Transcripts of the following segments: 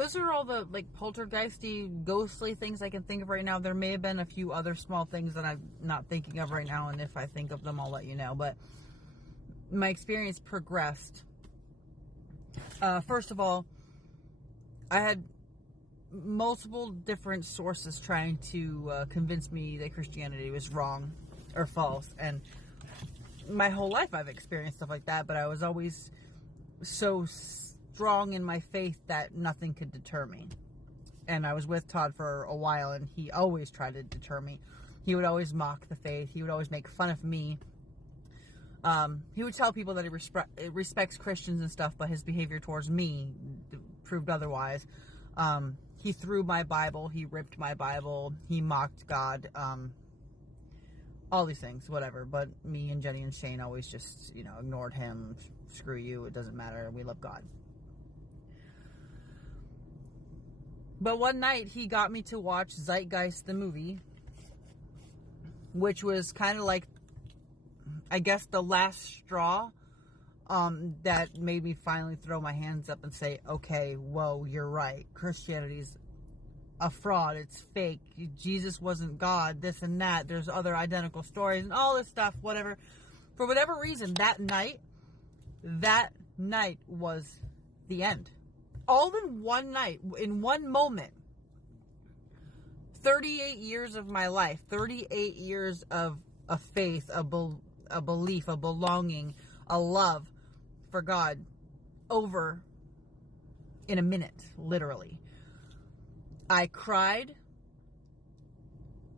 those are all the like poltergeisty, ghostly things I can think of right now. There may have been a few other small things that I'm not thinking of right now, and if I think of them, I'll let you know. But my experience progressed. First of all, I had multiple different sources trying to convince me that Christianity was wrong or false, and my whole life I've experienced stuff like that, but I was always so strong in my faith that nothing could deter me. And I was with Todd for a while, and he always tried to deter me. He would always mock the faith. He would always make fun of me. He would tell people that he respects Christians and stuff, but his behavior towards me proved otherwise. He threw my Bible. He ripped my Bible. He mocked God. All these things, whatever. But me and Jenny and Shane always just, ignored him. Screw you. It doesn't matter. We love God. But one night he got me to watch Zeitgeist, the movie, which was kind of like, I guess, the last straw that made me finally throw my hands up and say, okay, whoa, you're right. Christianity's a fraud. It's fake. Jesus wasn't God, this and that. There's other identical stories and all this stuff, whatever. For whatever reason, that night was the end. All in one night, in one moment. 38 years of my life, 38 years of a faith, a belief, a belonging, a love for God, over in a minute, literally. I cried.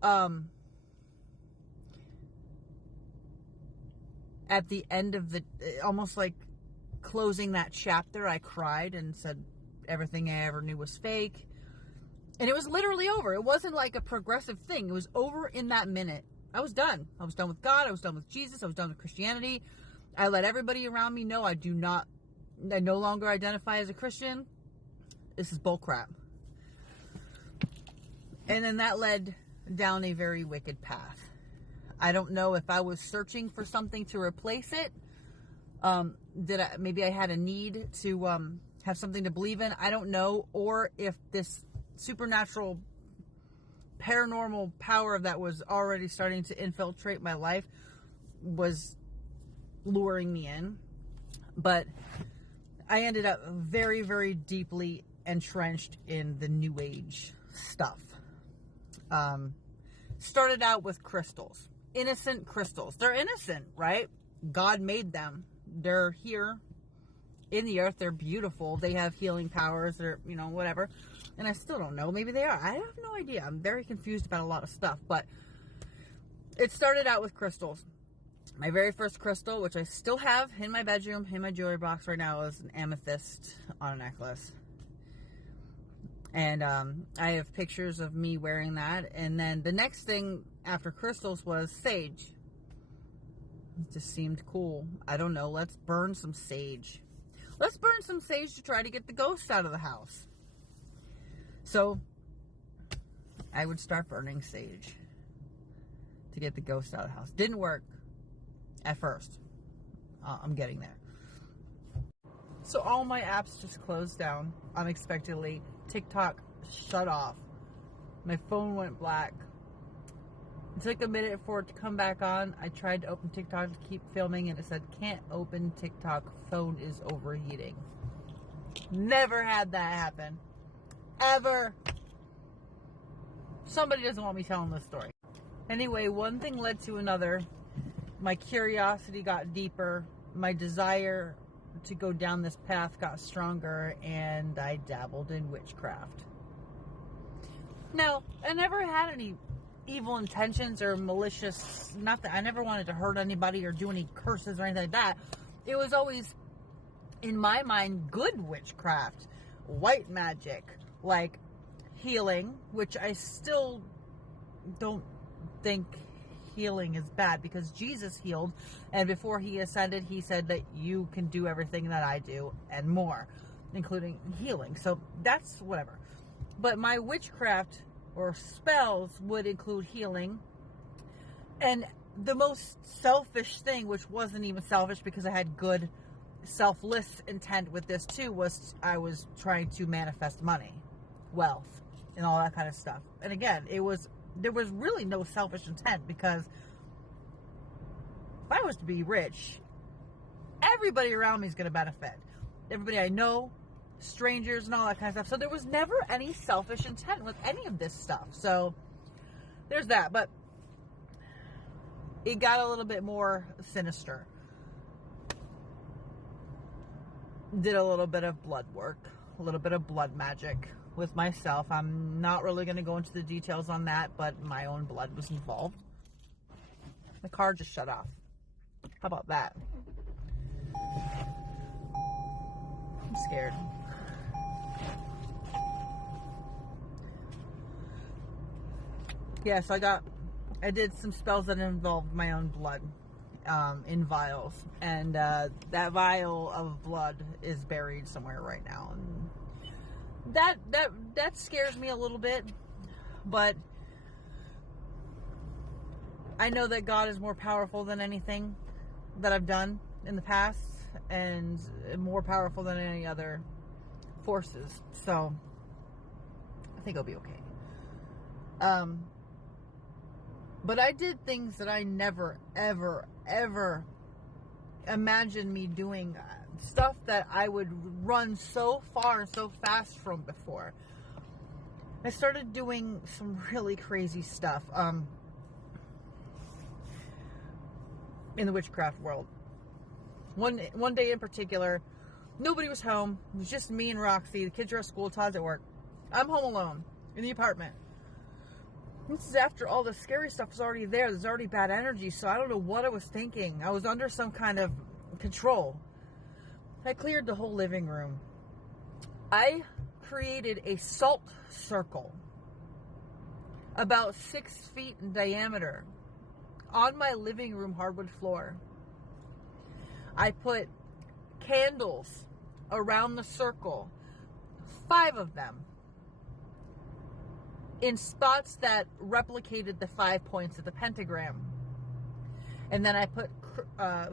At the end of almost like closing that chapter, I cried and said everything I ever knew was fake. And it was literally over. It wasn't like a progressive thing. It was over in that minute. I was done. I was done with God. I was done with Jesus. I was done with Christianity. I let everybody around me know I no longer identify as a Christian. This is bullcrap. And then that led down a very wicked path. I don't know if I was searching for something to replace it. Maybe I had a need to have something to believe in. I don't know. Or if this supernatural paranormal power that was already starting to infiltrate my life was luring me in. But I ended up very, very deeply entrenched in the New Age stuff. Started out with crystals. Innocent crystals. They're innocent, right? God made them. They're here in the earth. They're beautiful. They have healing powers. They're, whatever. And I still don't know. Maybe they are. I have no idea. I'm very confused about a lot of stuff. But it started out with crystals. My very first crystal, which I still have in my bedroom, in my jewelry box right now, is an amethyst on a necklace. And I have pictures of me wearing that. And then the next thing after crystals was sage. It just seemed cool. I don't know. Let's burn some sage. Let's burn some sage to try to get the ghosts out of the house. So I would start burning sage to get the ghosts out of the house. Didn't work at first. I'm getting there. So all my apps just closed down unexpectedly. TikTok shut off. My phone went black. It took a minute for it to come back on. I tried to open TikTok to keep filming, and it said, can't open TikTok. Phone is overheating. Never had that happen. Ever. Somebody doesn't want me telling this story. Anyway, one thing led to another. My curiosity got deeper. My desire to go down this path got stronger, and I dabbled in witchcraft. Now, I never had any evil intentions or malicious nothing. I never wanted to hurt anybody or do any curses or anything like that. It was always, in my mind, good witchcraft, white magic, like healing, which I still don't think healing is bad, because Jesus healed, and before he ascended, he said that you can do everything that I do and more, including healing. So that's whatever. But my witchcraft or spells would include healing. And the most selfish thing, which wasn't even selfish because I had good selfless intent with this too was I was trying to manifest money, wealth, and all that kind of stuff. And again, there was really no selfish intent, because if I was to be rich, everybody around me is going to benefit. Everybody I know, strangers, and all that kind of stuff. So there was never any selfish intent with any of this stuff. So there's that. But it got a little bit more sinister. Did a little bit of blood work, a little bit of blood magic with myself. I'm not really going to go into the details on that, but my own blood was involved. The car just shut off. How about that? I'm scared. Yeah, so I did some spells that involved my own blood in vials, and that vial of blood is buried somewhere right now, and that scares me a little bit, but I know that God is more powerful than anything that I've done in the past, and more powerful than any other forces, so I think I'll be okay. But I did things that I never, ever, ever imagined me doing. Stuff that I would run so far and so fast from before. I started doing some really crazy stuff in the witchcraft world. One day in particular, nobody was home. It was just me and Roxy. The kids are at school. Todd's at work. I'm home alone in the apartment. This is after all the scary stuff was already there. There's already bad energy, so I don't know what I was thinking. I was under some kind of control. I cleared the whole living room. I created a salt circle about 6 feet in diameter on my living room hardwood floor. I put candles around the circle, 5 of them, in spots that replicated the 5 points of the pentagram. And then I put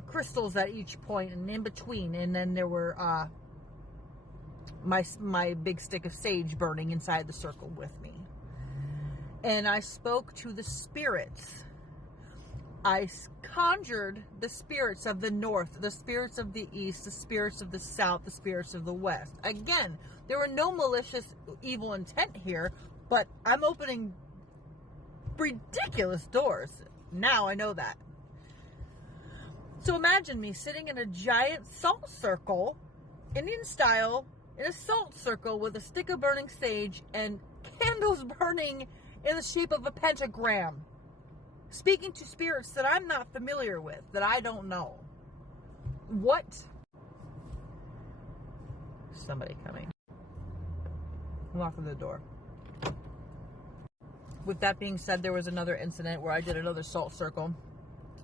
crystals at each point and in between. And then there were my big stick of sage burning inside the circle with me. And I spoke to the spirits. I conjured the spirits of the north, the spirits of the east, the spirits of the south, the spirits of the west. Again, there were no malicious, evil intent here, but I'm opening ridiculous doors. Now I know that. So imagine me sitting in a giant salt circle, Indian style, in a salt circle with a stick of burning sage and candles burning in the shape of a pentagram. Speaking to spirits that I'm not familiar with, that I don't know. What? Somebody coming. Locking the door. With that being said, there was another incident where I did another salt circle.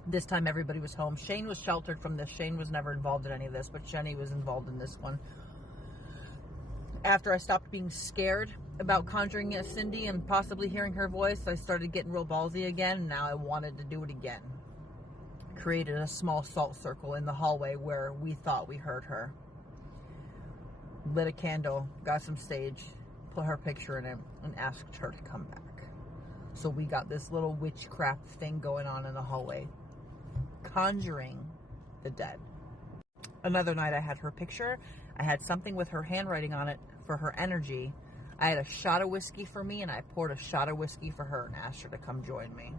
This time everybody was home. Shane was sheltered from this. Shane was never involved in any of this, but Jenny was involved in this one. After I stopped being scared about conjuring Cindy and possibly hearing her voice, I started getting real ballsy again, and now I wanted to do it again. Created a small salt circle in the hallway where we thought we heard her. Lit a candle, got some sage, put her picture in it, and asked her to come back. So we got this little witchcraft thing going on in the hallway, conjuring the dead. Another night I had her picture. I had something with her handwriting on it for her energy. I had a shot of whiskey for me, and I poured a shot of whiskey for her and asked her to come join me.